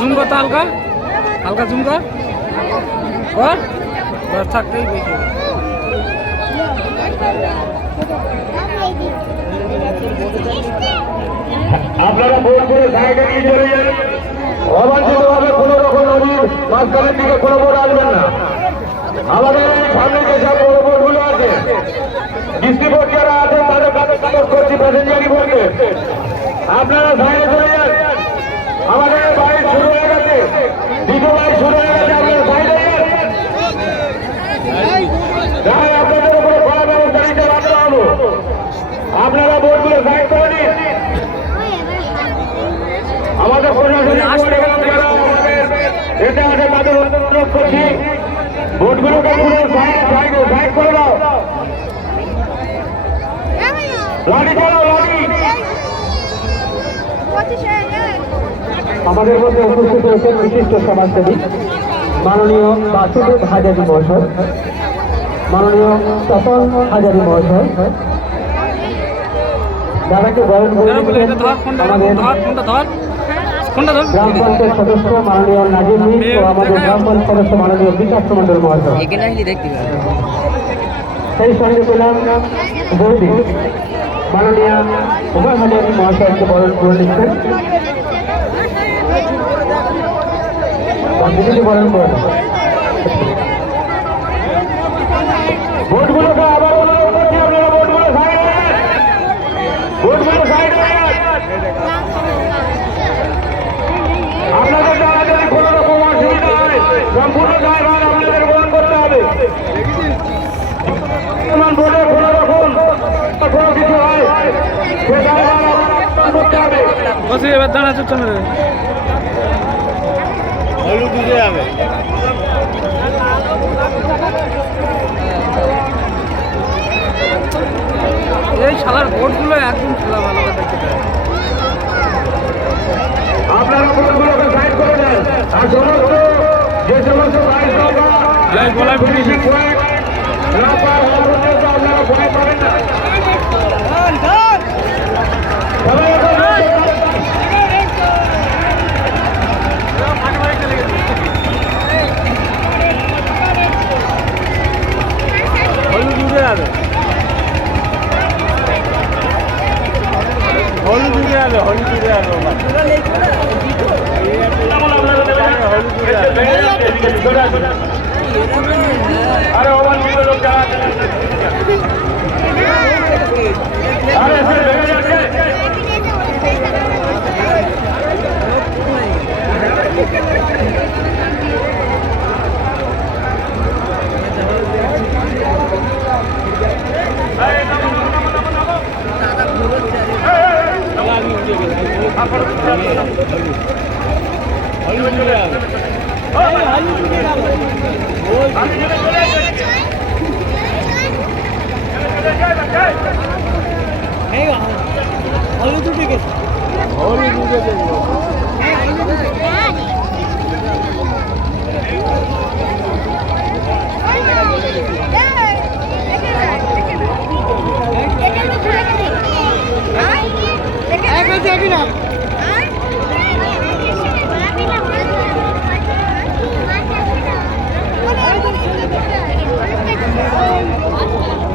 Zoom করতে হালকা হালকা জুম কর থাকতেই বেশি আপনারা ভোট করে সাইডে নিয়ে চলে যান। অবাঞ্ছিত ভাবে কোন রকম নদীর মাঝখানের দিকে কোনো ভোট আসবেন না। আমাদের সামনে যেসব বড় ভোটগুলো আছে, ডিস্ট্রিক্ট যারা আছেন তাদের কাছে কাগজ করছি প্যাসেঞ্জারি ভোটকে। আপনারা সাইডে চলে যান। আমাদের বাইক শুরু হয়ে গেছে, দ্বিতীয় বাইক শুরু হয়ে গেছে। আপনারা সাইডে যান। আপনাদের উপরে কড়া ব্যবস্থা নিতে বাধ্য হবো। আপনারা ভোটগুলো সাইড করে নিন। আমাদের এটা আছে তাদের অনুরোধ করছি, ভোটগুলোকে পুরো সাইড করে দাও। লরি চালাও, লরি। আমাদের মধ্যে উপস্থিত হয়েছেন বিশিষ্ট সমাজসেবী মাননীয় বাসুদেব হাজারী মহাশয়, মাননীয় তপন হাজারী মহাশয়, যাদেরকে বরণ করে আমাদের গ্রাম পঞ্চায়েত সদস্য মাননীয় নাজিম ও আমাদের গ্রাম পঞ্চায়েত সদস্য মাননীয় বিকাশ মন্ডল মহাশয়। সেই সঙ্গে পেলাম বৌদি মাননীয় উমা হাজারী মহাশয়কে বরণ করে নিচ্ছেন, বরণ করে ভোটগুলোকে আবার অনুরোধ করছি, আপনারা ভোটগুলো সাইড হয়ে যান। ভোটগুলো সাইড হয়ে যান। আপনাদের দ্বারা যদি কোনো রকম অসুবিধা হয়, সম্পূর্ণ দায়ভার আপনাদের গ্রহণ করতে হবে। ভোটে কোনো রকম কোনো কিছু হয়, সে দায়ভার আপনারা করতে হবে। এবার দাঁড়া চুপ চলে হলুদ দিতে যাবে। এই শালার ভোটগুলো একদম খেলা ভালো দেখতে পায়। আপনারা ভোটগুলোকে সাইড করে দেন। আর সমস্ত যে সমস্ত বাইক গলায় পুলিশ আপনারা ভয় পাবেন না। হলুদ উড়ে যাবে, হলুদ উড়ে যাবে, হলুদ উড়ে যাবে, আরে অবাঞ্ছিত লোক যারা আরে ভেঙে যাচ্ছে। দেখে না